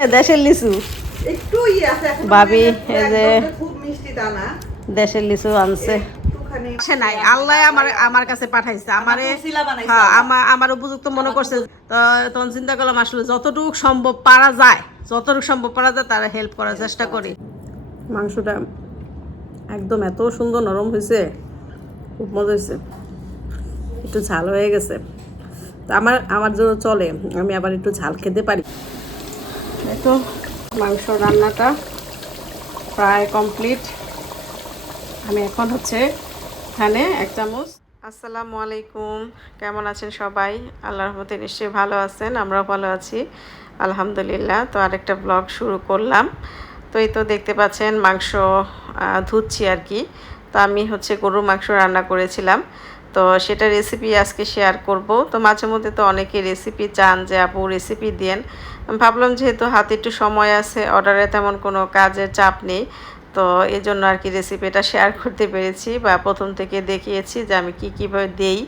দেশের লিচু একটু ভাবি এই যে খুব মিষ্টি দানা দেশের লিচু আনছে সে নাই আল্লাহ আমার কাছে পাঠাইছে আমারে হ্যাঁ আমার উপযুক্ত মনে করছে তো তখন চিন্তা করলাম আসলে যতটুকু সম্ভব পারা যায় তারা হেল্প করার চেষ্টা করি। মাংসটা একদম এত সুন্দর নরম হয়েছে, খুব মজা হয়েছে, একটু ঝাল হয়ে গেছে। তো আমার জন্য চলে, আমি আবার একটু ঝাল খেতে পারি। এই তো মাংস রান্নাটা প্রায় কমপ্লিট। আমি এখন এখানে 1 চামচ। আসসালামু আলাইকুম, কেমন আছেন সবাই? আল্লাহর রহমতে নিশ্চয়ই ভালো আছেন, আমরাও ভালো আছি আলহামদুলিল্লাহ। তো আরেকটা ব্লগ শুরু করলাম। তো এই তো দেখতে পাচ্ছেন মাংস ধুচ্ছি আর কি। তো আমি গরুর মাংস রান্না করেছিলাম, তো সেটা রেসিপি আজকে শেয়ার করব। তো মাঝে মধ্যে তো অনেকে রেসিপি চান যে আপু রেসিপি দেন, ভাবলাম যেহেতু হাতে একটু সময় আছে, অর্ডারে তেমন কোনো কাজের চাপ নেই, তো এই জন্য আর কি রেসিপিটা শেয়ার করতে পেরেছি বা প্রথম থেকে দেখিয়েছি যে আমি কীভাবে দেই।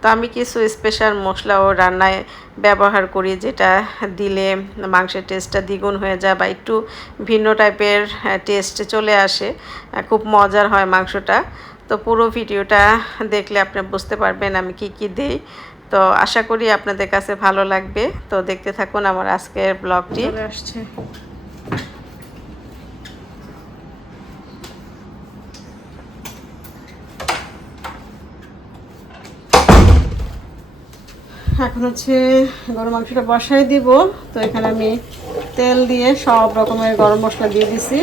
তো আমি কিছু স্পেশাল মশলাও রান্নায় ব্যবহার করি, যেটা দিলে মাংসের টেস্টটা দ্বিগুণ হয়ে যায় বা একটু ভিন্ন টাইপের টেস্ট চলে আসে, খুব মজার হয় মাংসটা। তো পুরো ভিডিওটা দেখলে আপনি বুঝতে পারবেন আমি কি দিই। তো আশা করি আপনাদের কাছে ভালো লাগবে। তো দেখতে থাকুন আমার আজকের ব্লগটি। চলে আসছে এখন গরুর মাংসটা বসাই দিব। তো এখানে আমি তেল দিয়ে সব রকমের গরম মশলা দিয়ে দিছি।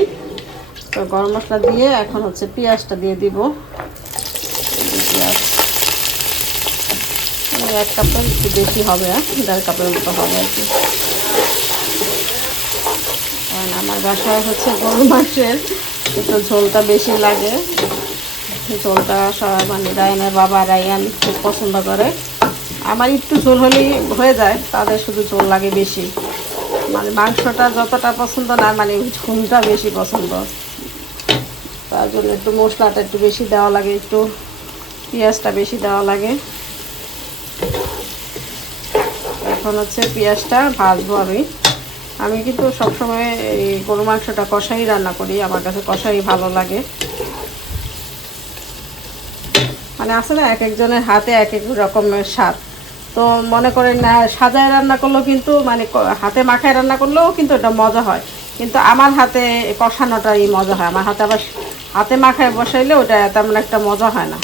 তো গরম মশলা দিয়ে এখন পেঁয়াজটা দিয়ে দিব। পেঁয়াজ 1 কাপের একটু বেশি হবে, 1.5 কাপের মতো হবে আর কি। কারণ আমার বাসায় গরুর মাংসের একটু ঝোলটা বেশি লাগে। ঝোলটা মানে রায়ানের বাবা রায়ান খুব পছন্দ করে। আমার একটু ঝোল হলেই হয়ে যায়, তাদের শুধু ঝোল লাগে বেশি। মানে মাংসটা যতটা পছন্দ না, মানে ঝোলটা বেশি পছন্দ। তার জন্য একটু মশলাটা একটু বেশি দেওয়া লাগে, একটু পেঁয়াজটা বেশি দেওয়া লাগে। এখন পেঁয়াজটা ভাজবো আমি কিন্তু সবসময় এই গরু মাংসটা কষাই রান্না করি, আমার কাছে কষাই ভালো লাগে। মানে আছে না, এক একজনের হাতে এক এক রকমের স্বাদ। তো মনে করেন না সাজায় রান্না করলেও কিন্তু মানে হাতে মাখায় রান্না করলেও কিন্তু এটা মজা হয়, কিন্তু আমার হাতে কষানোটাই মজা হয়। আমার হাতে আবার হাতে মাখায় বসাইলে ওটা তেমন একটা মজা হয় না।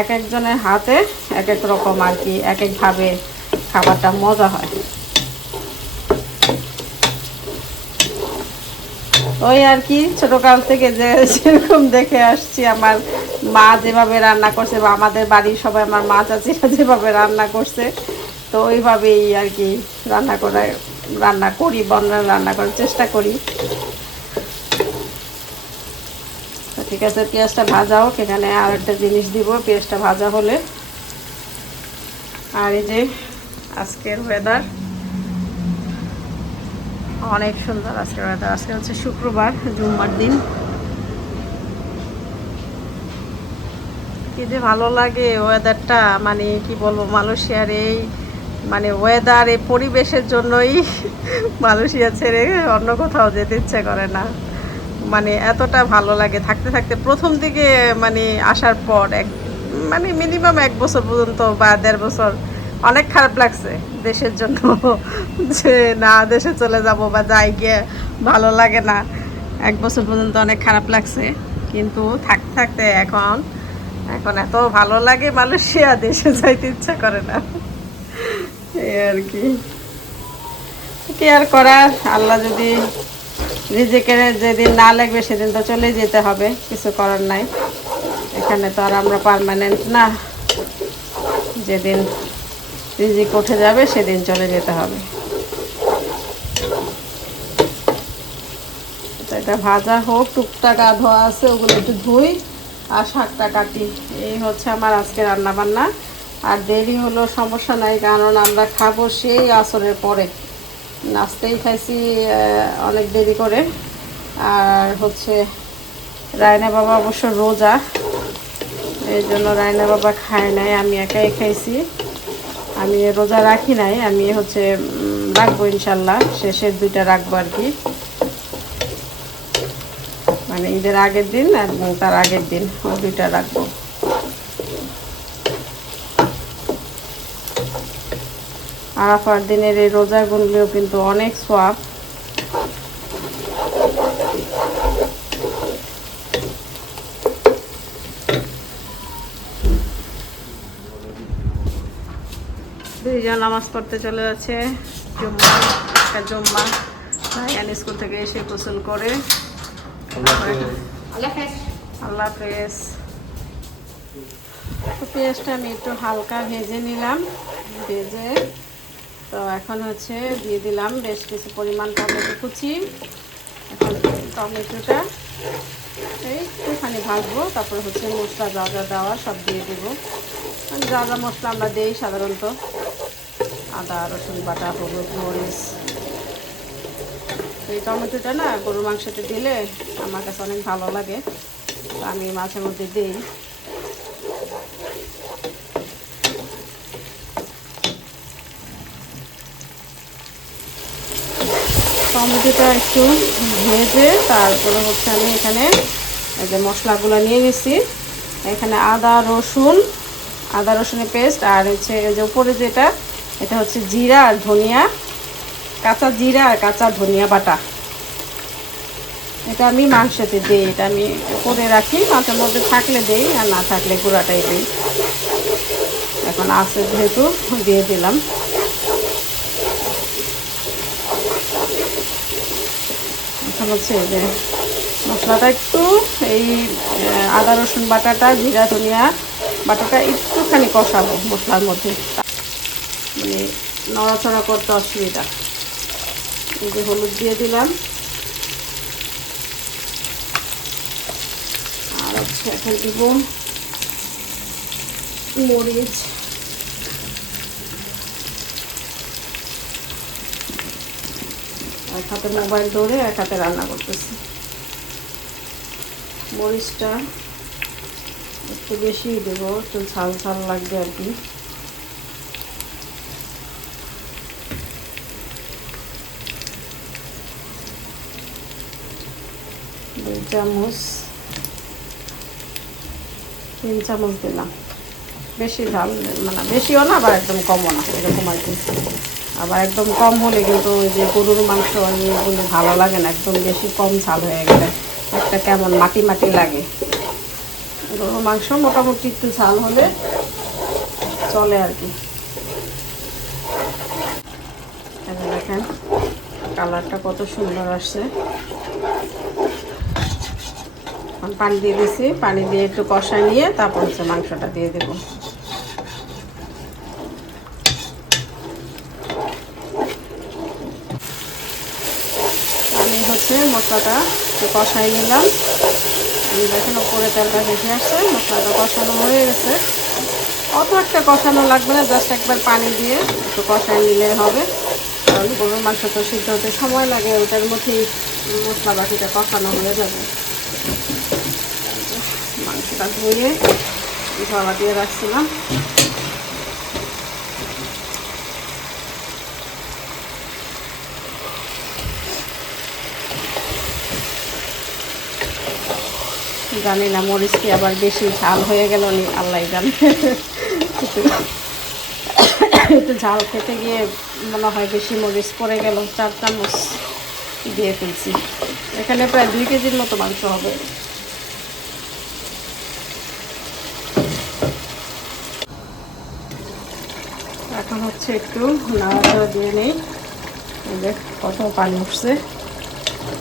এক একজনের হাতে এক এক রকম আর কি, এক একভাবে খাবারটা মজা হয়। ওই আর কি ছোটকাল থেকে যেরকম দেখে আসছি, আমার মা যেভাবে রান্না করছে বা আমাদের বাড়ির সবাই আমার মা চাচিরা যেভাবে রান্না করছে, তো ওইভাবেই আর কি রান্না করি রান্না করার চেষ্টা করি। ঠিক আছে, পেঁয়াজটা ভাজা হোক। এখানে আর একটা জিনিস দিব, পেঁয়াজটা ভাজা হলে। আর এই যে আজকের ওয়েদার অনেক সুন্দর। আজকের ওয়েদার, আজকে শুক্রবার, জুম্মার দিন। কি যে ভালো লাগে ওয়েদারটা, মানে কি বলবো, মালয়েশিয়ার এই মানে ওয়েদার, এই পরিবেশের জন্যই মালয়েশিয়া ছেড়ে অন্য কোথাও যেতে ইচ্ছে করে না। মানে এতটা ভালো লাগে থাকতে থাকতে। প্রথম দিকে মানে আসার পর মানে মিনিমাম 1 বছর পর্যন্ত বা 1.5 বছর অনেক খারাপ লাগছে দেশের জন্য, যে না দেশে চলে যাব বা যাই গিয়ে ভালো লাগে না। 1 বছর পর্যন্ত অনেক খারাপ লাগছে, কিন্তু থাকতে থাকতে এখন এত ভালো লাগে মালয়েশিয়া, দেশে যাইতে ইচ্ছা করে না। এই আর কি আর করার, আল্লাহ যদি রিজিকে যেদিন না লাগবে সেদিন তো চলে যেতে হবে, কিছু করার নাই। এখানে তো আর আমরা পার্মানেন্ট না, যেদিন রিজিক উঠে যাবে সেদিন চলে যেতে হবে। এটা ভাজা হোক, টুকটাক ধোয়া আছে, ওগুলো একটু ধুই আর শাকটা কাটি। এই আমার আজকে রান্না বান্না। আর দেরি হলো সমস্যা নাই, কারণ আমরা খাবো সেই আসরের পরে। নাস্তাই খাইছি অনেক দেরি করে। আর রায়না বাবা অবশ্য রোজা, এই জন্য রায়না বাবা খায় নাই, আমি একাই খাইছি। আমি রোজা রাখি নাই, আমি হচ্ছে রাখবো ইনশাল্লাহ, শেষের 2টা রাখবো আর কি, মানে ঈদের আগের দিন এবং তার আগের দিন ওই 2টা রাখবো। আরাফার দিনের এই রোজাগুলোও কিন্তু অনেক সওয়াব। দুইজন নামাজ পড়তে চলে যাচ্ছে, জুম্মা ভাইয়ান স্কুল থেকে এসে গোসল করে। আল্লাহ হাফেজ। তো পেঁয়াজটা আমি একটু হালকা ভেজে নিলাম, ভেজে তো এখন হচ্ছে দিয়ে দিলাম বেশ কিছু পরিমাণ টমেটো কুচি। এখন টমেটোটা একটুখানি ভাজবো, তারপর হচ্ছে মশলা যা যা দেওয়া সব দিয়ে দেবো। যা যা মশলা আমরা দিই সাধারণত, আদা রসুন বাটা, হলুদ মরিচ। এই টমেটোটা না গরুর মাংসতে দিলে আমার কাছে অনেক ভালো লাগে, তো আমি মাঝে মধ্যে দিই। টমেটোটা একটু ভেজে তারপরে হচ্ছে আমি এখানে এই যে মশলাগুলো নিয়ে নিছি। এখানে আদা রসুনের পেস্ট, আর হচ্ছে এই যে উপরে যেটা, এটা হচ্ছে জিরা আর ধনিয়া, কাঁচা জিরা আর কাঁচা ধনিয়া বাটা। এটা আমি মাংসতে দিই, এটা আমি করে রাখি, মাছের মধ্যে থাকলে দিই, আর না থাকলে গুঁড়াটাই দিই। এখন আছে যেহেতু দিয়ে দিলাম। এখন হচ্ছে এই যে মশলাটা একটু এই আদা রসুন বাটাটা, জিরা ধনিয়া বাটাটা একটুখানি কষাবো মশলার মধ্যে, মানে নড়াচড়া করতে অসুবিধা। এই যে হলুদ দিয়ে দিলাম, আর হচ্ছে এখন দিব মরিচ, এক হাতে মোবাইল ধরে এক হাতে রান্না করতেছি। মরিচটা একটু বেশি দেবো, একটু ঝাল ঝাল লাগবে আর কি। দুই চামচ, 3 চামচ দিলাম। বেশি ঝাল মানে বেশিও না, আবার একদম কমও না, এরকম আর কি। আবার একদম কম হলে কিন্তু ওই যে গরুর মাংস এগুলো ভালো লাগে না, একদম বেশি কম ঝাল হয়ে গেলে একটা কেমন মাটি মাটি লাগে। গরুর মাংস মোটামুটি একটু ঝাল হলে চলে আর কি। দেখেন কালারটা কত সুন্দর আসছে। পানি দিয়ে দিছি, পানি দিয়ে একটু কষাই নিয়ে তারপর হচ্ছে মাংসটা দিয়ে দেবো। আমি হচ্ছে মশলাটা একটু কষাই নিলাম। দেখেন ওপরে তেলটা ভেসে আসছে, মশলাটা কষানো হয়ে গেছে। অত একটা কষানো লাগবে না, জাস্ট একবার পানি দিয়ে একটু কষাই নিলে হবে, কারণ গরুর মাংস তো সিদ্ধ হতে সময় লাগে, ওটার মধ্যেই মশলা বাকিটা কষানো হয়ে যাবে। মাংসটা ধুয়ে ঝরা দিয়ে রাখছিলাম। জানি না মরিচ কি আবার বেশি ঝাল হয়ে গেল নি, আল্লাহ জানে। একটু ঝাল খেতে গিয়ে মনে হয় বেশি মরিচ পড়ে গেল, 4 চামচ দিয়ে ফেলছি। এখানে প্রায় 2 কেজির মতো মাংস হবে। এখন হচ্ছে একটু নাড়াচাড়া দিয়ে নেই, কত পানি উঠছে।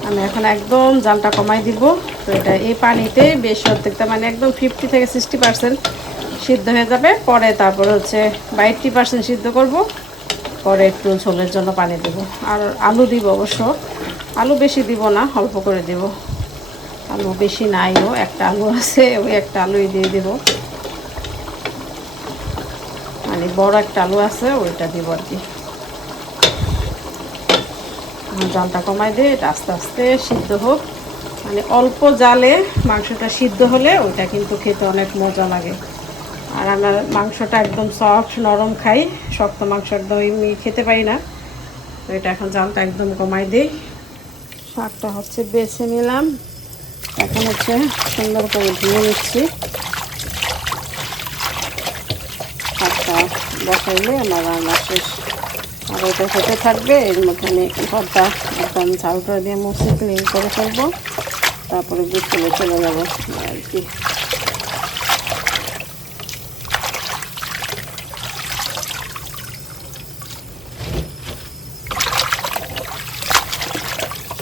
আমি এখন একদম জালটা কমাই দিব। তো এটা এই পানিতে বেশ অর্ধেকটা মানে একদম 50 থেকে 60% সিদ্ধ হয়ে যাবে। পরে তারপর হচ্ছে 80% সিদ্ধ করব, পরে একটু ঝোলের জন্য পানি দেব। আর আলু দিব, অবশ্য আলু বেশি দিব না, অল্প করে দেব। আলু বেশি নাইও, একটা আলু আছে, ওই একটা আলুই দিয়ে দেব, মানে বড় একটা আলু আছে ওইটা দিব আর কি। জালটা কমাই দিয়ে এটা আস্তে আস্তে সিদ্ধ হোক, মানে অল্প জালে মাংসটা সিদ্ধ হলে ওইটা কিন্তু খেতে অনেক মজা লাগে। আর আমার মাংসটা একদম সফট নরম খাই, শক্ত মাংস একদম আমি খেতে পারি না। তো এটা এখন জালটা একদম কমাই দিই। শাকটা হচ্ছে বেছে নিলাম, এখন হচ্ছে সুন্দর করে ধুয়ে নিচ্ছি। শাকটা বসাইলে আমার রান্না শেষ। আর ওটা খেতে থাকবে, এর মধ্যে আমি ঘরটা একদম ঝাড়ুটা দিয়ে মুছে ক্লিন করে ফেলবো, তারপরে গোসলে চলে যাবো আর কি।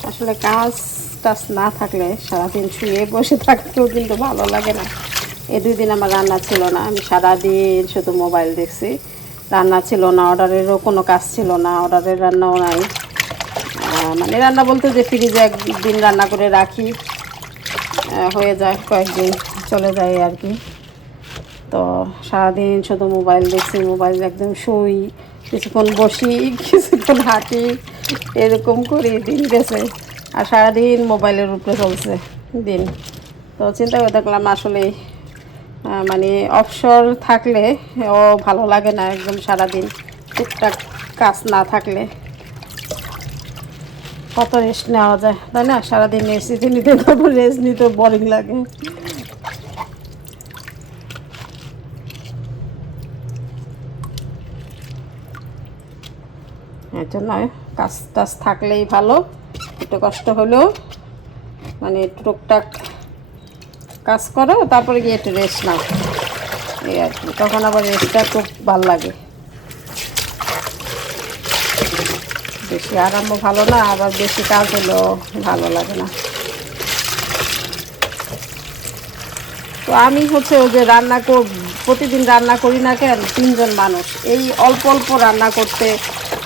আসলে কাজ টাজ না থাকলে সারাদিন শুয়ে বসে থাকতেও কিন্তু ভালো লাগে না। এই 2 দিন আমার রান্না ছিল না, আমি সারাদিন শুধু মোবাইল দেখছি। রান্না ছিল না, অর্ডারেরও কোনো কাজ ছিল না, অর্ডারের রান্নাও নাই। মানে রান্না বলতে যে ফ্রিজে একদিন রান্না করে রাখি, হয়ে যায় কয়েকদিন চলে যায় আর কি। তো সারাদিন শুধু মোবাইল দেখছি, মোবাইল একদম শুই, কিছুক্ষণ বসি, কিছুক্ষণ হাঁটি, এরকম করে দিন গেছে। আর সারাদিন মোবাইলের উপরে চলছে দিন। তো চিন্তা করে দেখলাম আসলে মানে অবসর থাকলে ও ভালো লাগে না, একদম সারাদিন টুকটাক কাজ না থাকলে কত রেস্ট নেওয়া যায়, তাই না? সারাদিন রেস্ট নিতে নিতে তারপর রেস্ট নিতে বোরিং লাগে। এর জন্য কাজ টাজ থাকলেই ভালো, একটু কষ্ট হলেও মানে টুকটাক কাজ করো, তারপরে গিয়ে একটু রেস্ট নাও, এই আর কি। তখন আবার রেস্টটা খুব ভালো লাগে। বেশি আরামও ভালো না, আবার বেশি কাজ হলেও ভালো লাগে না। তো আমি হচ্ছে ওই যে প্রতিদিন রান্না করি না কেন, 3 জন মানুষ, এই অল্প অল্প রান্না করতে,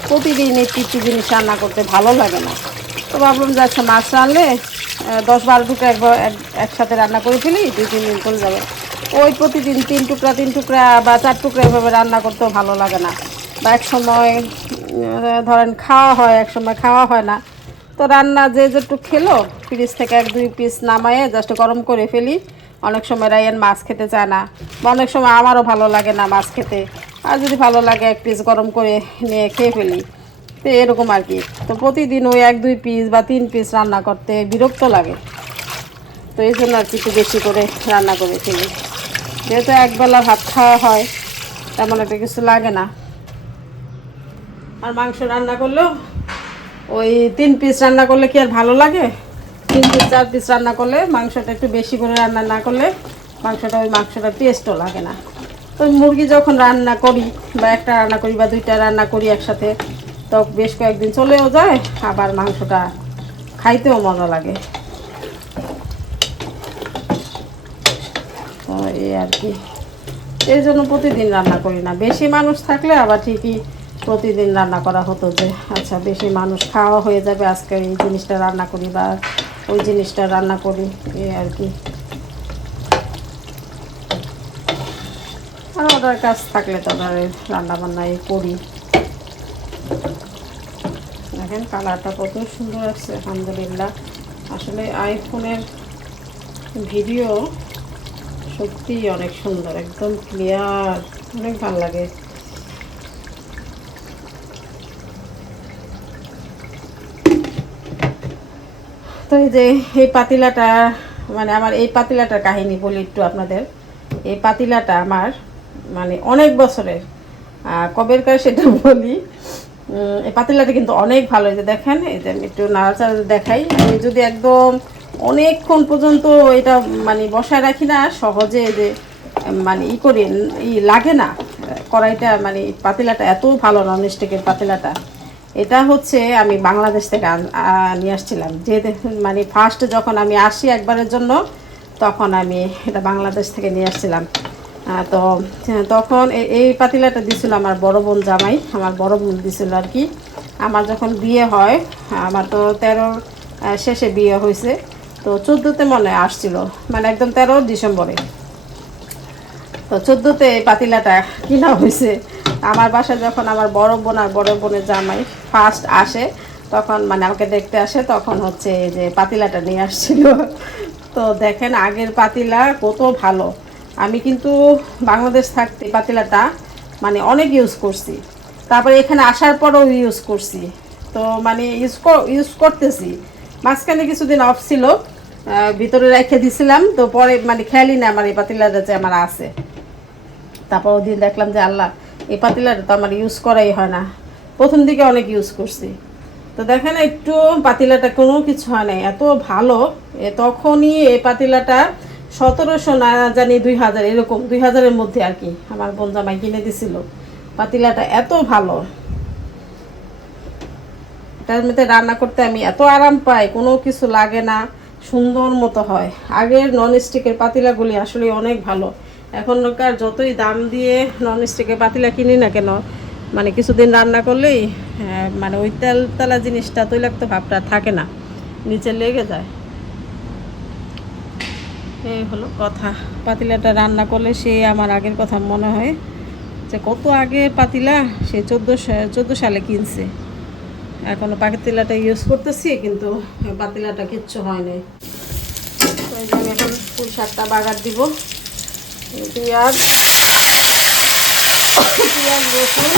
প্রতিদিন একটু একটু জিনিস রান্না করতে ভালো লাগে না। তো ভাবলাম যে আচ্ছা মাছ রানলে 10-12 টুকরা একসাথে রান্না করে ফেলি, 2-3 দিন চলে যাবে। ওই প্রতিদিন 3 টুকরা 3 টুকরা বা 4 টুকরা এভাবে রান্না করতেও ভালো লাগে না। বা এক সময় ধরেন খাওয়া হয়, এক সময় খাওয়া হয় না। তো রান্না যে যেটুকু খেলো, ফ্রিজ থেকে 1-2 পিস নামায়ে জাস্ট গরম করে ফেলি। অনেক সময় রায়ান মাছ খেতে চায় না, বা অনেক সময় আমারও ভালো লাগে না মাছ খেতে, আর যদি ভালো লাগে 1 পিস গরম করে নিয়ে খেয়ে ফেলি। তো এরকম আর কি। তো প্রতিদিন ওই 1-2 পিস বা 3 পিস রান্না করতে বিরক্ত লাগে। তো এই জন্য আর কি একটু বেশি করে রান্না করে ফেলি। যেহেতু একবেলা ভাত খাওয়া হয়, তেমন একটা কিছু লাগে না। আর মাংস রান্না করলেও ওই 3 পিস রান্না করলে কি আর ভালো লাগে? 3 পিস 4 পিস রান্না করলে, মাংসটা একটু বেশি করে রান্না না করলে মাংসটা টেস্টও লাগে না। তো মুরগি যখন রান্না করি, বা একটা রান্না করি বা 2টা রান্না করি একসাথে, তো বেশ কয়েকদিন চলেও যায়, আবার মাংসটা খাইতেও মজা লাগে। তো এই আর কি, এই জন্য প্রতিদিন রান্না করি না। বেশি মানুষ থাকলে আবার ঠিকই প্রতিদিন রান্না করা হতো, যে আচ্ছা বেশি মানুষ খাওয়া হয়ে যাবে, আজকে এই জিনিসটা রান্না করি বা ওই জিনিসটা রান্না করি, এই আর কি। আর অর্ডার কাজ থাকলে তো রান্না বান্নাই করি। দেখেন কালারটা কত সুন্দর আসছে, আলহামদুলিল্লাহ। আসলে আইফোনের ভিডিও সত্যিই অনেক সুন্দর, একদম ক্লিয়ার, অনেক ভালো লাগে। তো এই যে এই পাতিলাটা, মানে আমার এই পাতিলাটার কাহিনী বলি একটু আপনাদের। এই পাতিলাটা আমার মানে অনেক বছরের, কবেরকার সেটা বলি। এই পাতিলাটা কিন্তু অনেক ভালো। এই যে দেখেন, এই যে আমি একটু নাড়াচাড়া দেখাই। আমি যদি একদম অনেকক্ষণ পর্যন্ত এটা মানে বসায় রাখি না, সহজে যে মানে লাগে না কড়াইটা, মানে পাতিলাটা এত ভালো, ননস্টিকের পাতিলাটা। এটা হচ্ছে আমি বাংলাদেশ থেকে নিয়ে আসছিলাম, যে মানে ফার্স্ট যখন আমি আসি একবারের জন্য, তখন আমি এটা বাংলাদেশ থেকে নিয়ে আসছিলাম। তো তখন এই পাতিলাটা দিছিল আমার বড় বোন জামাই, আমার বড় বোন দিছিল আর কি। আমার যখন বিয়ে হয়, আমার তো 13 শেষে বিয়ে হয়েছে, তো 14তে মনে আসছিল, মানে একদম 13 ডিসেম্বরে। তো 14তে এই পাতিলাটা কিনা হয়েছে। আমার বাসায় যখন আমার বড় বোন আর বড় বোনের জামাই ফার্স্ট আসে, তখন মানে আমাকে দেখতে আসে, তখন হচ্ছে এই যে পাতিলাটা নিয়ে আসছিল। তো দেখেন আগের পাতিলা কত ভালো, আমি কিন্তু বাংলাদেশ থাকতে পাতিলাটা মানে অনেক ইউজ করছি, তারপরে এখানে আসার পরেও ইউজ করছি। তো মানে ইউজ করতেছি, মাঝখানে কিছুদিন অফ ছিল, ভিতরে রেখে দিছিলাম, তো পরে মানে খেয়ালই না আমার এই পাতিলাটা যে আমার আছে। তারপর ওদিন দেখলাম যে আল্লাহ, এই পাতিলাটা তো আমার ইউজ করাই হয় না, প্রথম দিকে অনেক ইউজ করছি। তো দেখেন একটু পাতিলাটা কোনো কিছু হয় নাই, এত ভালো। তখনই এই পাতিলাটা 1700 না জানি 2000, এরকম 2000-এর মধ্যে আর কি আমার বোন জামাই কিনে দিছিল। পাতিলাটা এত ভালো, এটার মধ্যে রান্না করতে আমি এত আরাম পাই, কোনো কিছু লাগে না, সুন্দর মতো হয়। আগের ননস্টিকের পাতিলাগুলি আসলে অনেক ভালো, এখনকার যতই দাম দিয়ে ননস্টিকের পাতিলা কিনি না কেন, মানে কিছুদিন রান্না করলেই মানে ওই তেলা জিনিসটা, তৈলাক্ত ভাবটা থাকে না, নিচে লেগে যায়। এই হলো কথা। পাতিলাটা রান্না করলে সে আমার আগের কথা মনে হয় যে কত আগের পাতিলা, সে 14 সালে কিনছে, এখনো পাতিলাটা ইউজ করতেছি, কিন্তু পাতিলাটা কিচ্ছু হয় নাই। তো এই যে আমি এখন পুঁই শাকটা বাগার দিব, পেঁয়াজ রসুন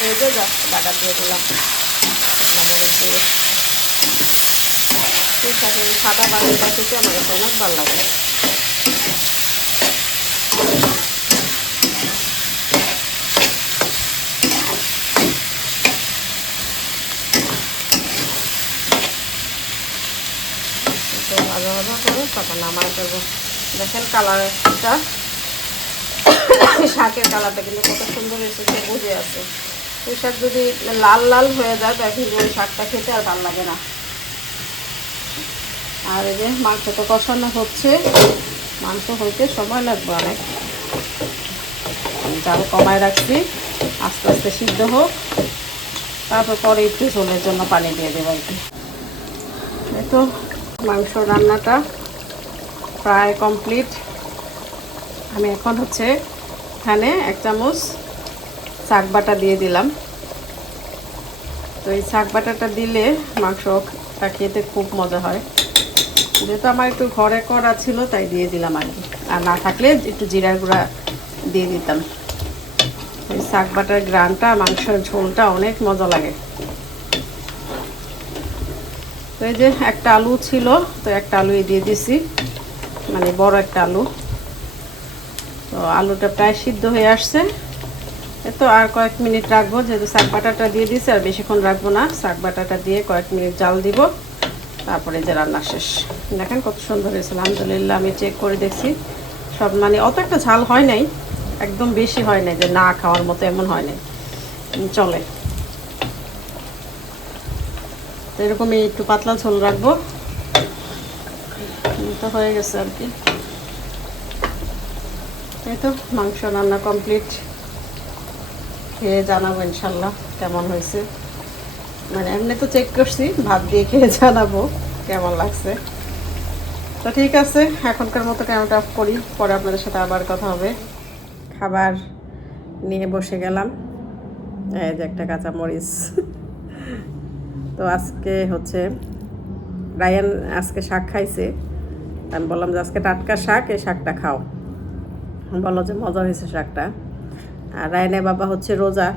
ভেজে জাস্ট বাগার দিয়ে দিলাম। পুঁই শাকের সাদা বাগারটা খেতে আমার কাছে অনেক ভালো লাগে। ভাজা ভাজা করে তখন নামাই দেবো। দেখেন কালারটা, শাকের কালারটা কিন্তু কত সুন্দর এসেছে, বুঝে আছে। ওই শাক যদি লাল লাল হয়ে যায় তখন ওই শাকটা খেতে আর ভালো লাগে না। আর এই যে মাংস তো কষানো হচ্ছে, মাংস হইতে সময় লাগবে অনেক, জাল কমায় রাখছি, আস্তে আস্তে সিদ্ধ হোক, তারপর পরে একটু ঝোলের জন্য পানি দিয়ে দেবো আর কি। এই তো মাংস রান্নাটা প্রায় কমপ্লিট। আমি এখন হচ্ছে এখানে 1 চামচ শাক বাটা দিয়ে দিলাম। তো এই শাক বাটাটা দিলে মাংসটা খেতে খুব মজা হয়, যেহেতু আমার একটু ঘরে করা ছিল তাই দিয়ে দিলাম আর কি, আর না থাকলে একটু জিরার গুঁড়া দিয়ে দিতাম। এই শাক বাটার গ্রানটা মাংসের ঝোলটা অনেক মজা লাগে। তো এই যে একটা আলু ছিল, তো একটা আলুই দিয়ে দিছি, মানে বড় একটা আলু। তো আলুটা প্রায় সিদ্ধ হয়ে আসছে, তো আর কয়েক মিনিট রাখবো, যেহেতু শাক বাটাটা দিয়ে দিছি আর বেশিক্ষণ রাখবো না। শাক বাটাটা দিয়ে কয়েক মিনিট জাল দিব, তারপরে যে রান্না শেষ। দেখেন কত সুন্দর হয়েছে, আলহামদুলিল্লাহ। আমি চেক করে দেখছি সব, মানে অত একটা ঝাল হয় নাই, একদম বেশি হয় নাই যে না খাওয়ার মতো, এমন হয় নাই, চলে। তো এরকমই একটু পাতলা ঝোল রাখবো, তো হয়ে গেছে আর কি। এই তো মাংস রান্না কমপ্লিট, খেয়ে জানাবো ইনশাল্লাহ কেমন হয়েছে। মানে এমনি তো চেক করছি, ভাত দিয়ে খেয়ে জানাবো কেমন লাগছে। তো ঠিক আছে, এখনকার মতো ক্যামেরাটা অফ করি, পরে আপনাদের সাথে আবার কথা হবে। খাবার নিয়ে বসে গেলাম, এই যে একটা কাঁচামরিচ। তো আজকে হচ্ছে রায়ান আজকে শাক খাইছে, আমি বললাম যে আজকে টাটকা শাক, এই শাকটা খাও, বলো যে মজা হয়েছে শাকটা। আর রায়ানের বাবা হচ্ছে রোজা,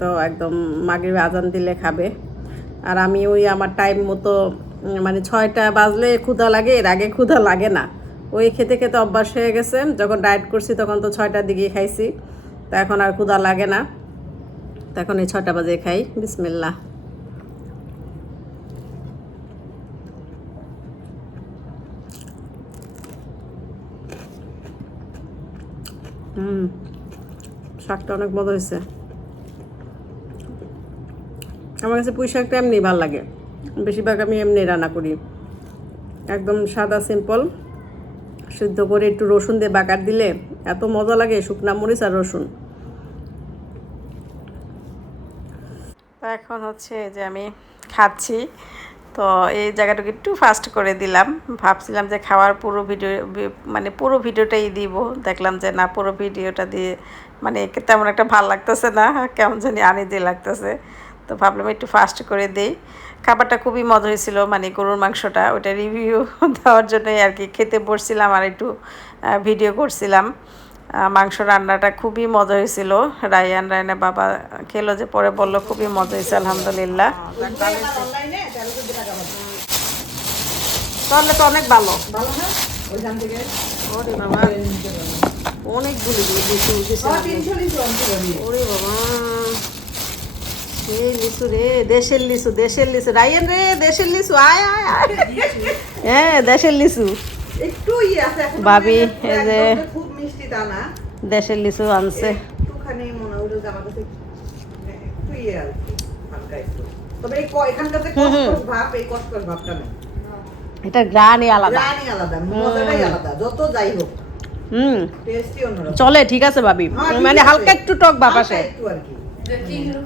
তো একদম মাগরিবে আজান দিলে খাবে। আর আমি ওই আমার টাইম মতো, মানে 6টা বাজলে ক্ষুধা লাগে, এর আগে ক্ষুধা লাগে না, ওই খেতে খেতে অভ্যাস হয়ে গেছে। যখন ডায়েট করছি তখন তো 6টার দিকেই খাইছি, তো এখন আর ক্ষুধা লাগে না, তখন এই 6টা বাজে খাই। বিসমিল্লাহ। শাকটা অনেক মজা হয়েছে। আমার কাছে পুঁই শাকটা এমনি ভালো লাগে, বেশিরভাগ আমি এমনি রান্না করি, একদম সাদা সিম্পল, সিদ্ধ করে একটু রসুন দিয়ে বাগার দিলে এত মজা লাগে, শুকনা মরিচ আর রসুন। এখন হচ্ছে যে আমি খাচ্ছি, তো এই জায়গাটাকে একটু ফাস্ট করে দিলাম, ভাবছিলাম যে খাওয়ার পুরো ভিডিও, মানে পুরো ভিডিওটাই দিব, দেখলাম যে না, পুরো ভিডিওটা দিয়ে মানে তেমন একটা ভালো লাগতেছে না, কেমন জানি আনইজি লাগতেছে, তো ভাবলাম একটু ফাস্ট করে দিই। খাবারটা খুবই মজা হয়েছিল, মানে গরুর মাংসটা, ওটা রিভিউ দেওয়ার জন্যই আর কি খেতে বসছিলাম আর একটু ভিডিও করছিলাম। মাংস রান্নাটা খুবই মজা হয়েছিল। রায়না বাবা খেলো, যে পরে বললো খুবই মজা হয়েছে, আলহামদুলিল্লাহ। তাহলে তো অনেক ভালো। ওরে বাবা, অনেকগুলি ওরে বাবা, এই লিচু রে, দেশের লিচু, দেশের লিচু রায়ন রে, দেশের লিচু, আয় আয় আয়। হ্যাঁ, দেশের লিচু। একটু আছে ভাবি এই যে খুব মিষ্টি দানা দেশের লিচু আনছে। একটুখানি মনে হলো যে আমার কাছে একটু আর কি হালকা একটু, তবে এই এখানকার যে কষ্ট ভাব, এই কষ্ট ভাবটা নেই। এটা গ্রানই আলাদা, গ্রানই আলাদা, মজাটাই আলাদা, যত যাই হোক। টেস্টি অন্যরকম চলে, ঠিক আছে ভাবি, মানে হালকা একটু টক ভাব আসে। একটু আর কি,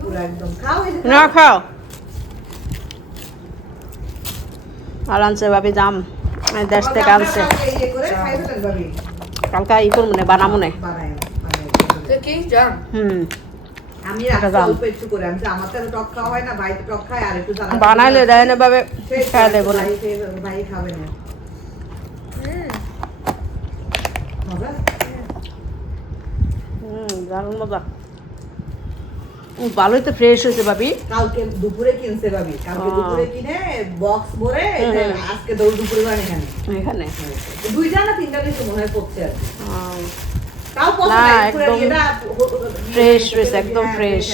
পুরো একদম খাও। এই যে না খাও। আর আনছে ভাবি জাম, দেশ থেকে আনছে। এই যে করে খাই ফেলেন ভাবি, কালকা ই করবো না, বানাবো না। আমি রাখছি অল্প একটু করে, আমি আমার তো টক খাওয়া হয় না, ভাই তো টক খায়, আর একটু জ্বালা বানাইলে দেয় না ভাবে খাই দেবো না। ভাই খাবে না। মজা? দারুণ মজা। ভালোই তো ফ্রেশ হয়েছে ভাবি। কালকে দুপুরে কিনছে ভাবি, কালকে দুপুরে কিনে বক্স ভরে আজকে দৌড় দুপুরে বানিয়ে এখানে দুইটা না তিনটা কিছু মনে হয় পড়ছে আর কি। তাও না, পছন্দ একদম ফ্রেশ রয়েছে, একদম ফ্রেশ।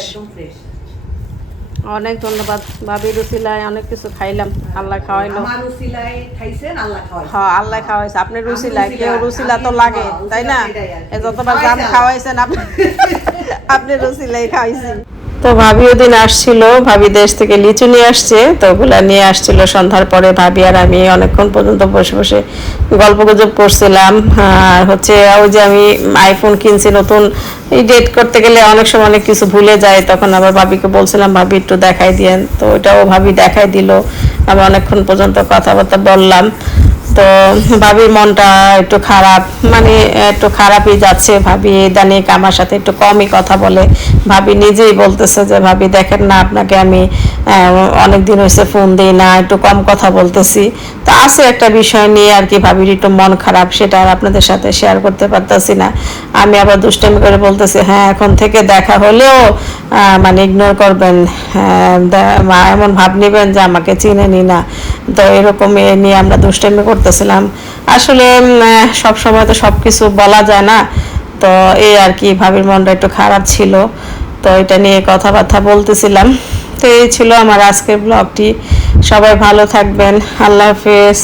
অনেক ধন্যবাদ ভাবি, রুচিলায় অনেক কিছু খাইলাম, আল্লাহ খাওয়াইলো। আমার রুচিলাই খাইছেন, আল্লাহ খাওয়াইছে। হ্যাঁ, আল্লাহ খাওয়াইছে। আপনি রুচিলায়, কেউ রুচিলা তো লাগে, তাই না? যতবার জাম খাওয়াইছেন আপনি, আপনি রুচিলাই খাওয়াইছেন। তো ভাবি ওদিন আসছিল, ভাবি দেশ থেকে লিচু নিয়ে আসছে, তো ওগুলা নিয়ে আসছিল সন্ধ্যার পরে। ভাবি আর আমি অনেকক্ষণ পর্যন্ত বসে বসে গল্প গুজব করছিলাম। আর হচ্ছে ওই যে আমি আইফোন কিনছি নতুন, এই ডেট করতে গেলে অনেক সময় অনেক কিছু ভুলে যায়, তখন আবার ভাবিকে বলছিলাম ভাবি একটু দেখাই দিয়েন, তো ওইটাও ভাবি দেখাই দিল। আমি অনেকক্ষণ পর্যন্ত কথাবার্তা বললাম। তো ভাবির মনটা একটু খারাপ, মানে একটু খারাপই যাচ্ছে। ভাবি ইদানিক আমার সাথে একটু কমই কথা বলে। ভাবি নিজেই বলতেছে যে ভাবি দেখেন না, আপনাকে আমি অনেক দিন হয়েছে ফোন দিই না, একটু কম কথা বলতেছি। তো আছে একটা বিষয় নিয়ে আর কি ভাবির একটু মন খারাপ, সেটা আর আপনাদের সাথে শেয়ার করতে পারতেছি না। আমি আবার দুষ্টামি করে বলতেছি, হ্যাঁ এখন থেকে দেখা হলেও মানে ইগনোর করবেন, এমন ভাব নেবেন যে আমাকে চিনেনি না। তো এরকম নিয়ে আমরা দুষ্টামি করতেছিলাম। আসলে সব সময় তো সব কিছু বলা যায় না, তো এই আর কি ভাবির মনটা একটু খারাপ ছিল, তো এটা নিয়ে কথাবার্তা বলতেছিলাম। তো এই ছিল আমার আজকের ব্লগটি। সবাই ভালো থাকবেন, আল্লাহ হাফেজ।